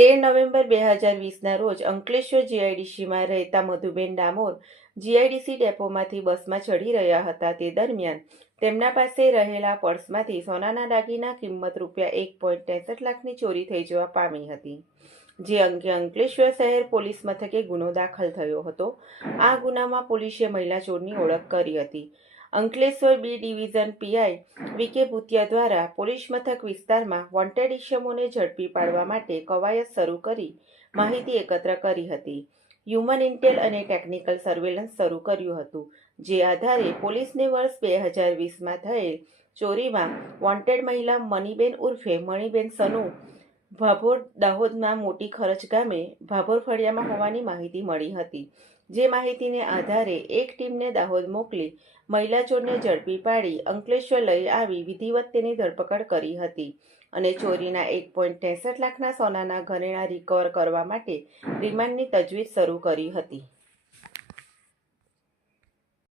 13 November 2020ના રોજ અંકલેશ્વર જીઆઈડીસીમાં રહેતા Madhuben Damor GIDC ડેપોમાંથી બસમાં ચઢી રહ્યા હતા. તે દરમિયાન તેમના પાસે રહેલા પર્સમાંથી સોનાના દાગીના કિંમત ₹1.63 લાખની ચોરી થઈ જવા પામી હતી, જે અંગે અંકલેશ્વર શહેર પોલીસ મથકે ગુનો દાખલ થયો હતો. આ ગુનામાં પોલીસે મહિલા ચોરની ઓળખ કરી હતી. Ankleshwar B division PI VK Bhutiya દ્વારા પોલીસ મથક વિસ્તારમાં વોન્ટેડ ઇસમોને ઝડપી પાડવા માટે કવાયત શરૂ કરી માહિતી એકત્ર કરી હતી. હ્યુમન ઇન્ટેલ અને ટેકનિકલ સર્વેલન્સ શરૂ કર્યું હતું, જે આધારે પોલીસને વર્ષ 2020માં થયેલ ચોરીમાં વોન્ટેડ મહિલા મનીબેન ઉર્ફે મણીબેન સનુ ભાભોર દાહોદના મોટી ખરચ ગામે ભાભોર ફળિયામાં હોવાની માહિતી મળી હતી. જે માહિતીને આધારે એક ટીમને દાહોદ મોકલી મહિલા ચોરને ઝડપી પાડી અંકલેશ્વર લઈ આવી વિધિવત તેની ધરપકડ કરી હતી અને ચોરીના 1.63 લાખના સોનાના ઘરેણાં રિકવર કરવા માટે રિમાન્ડની તજવીજ શરૂ કરી હતી.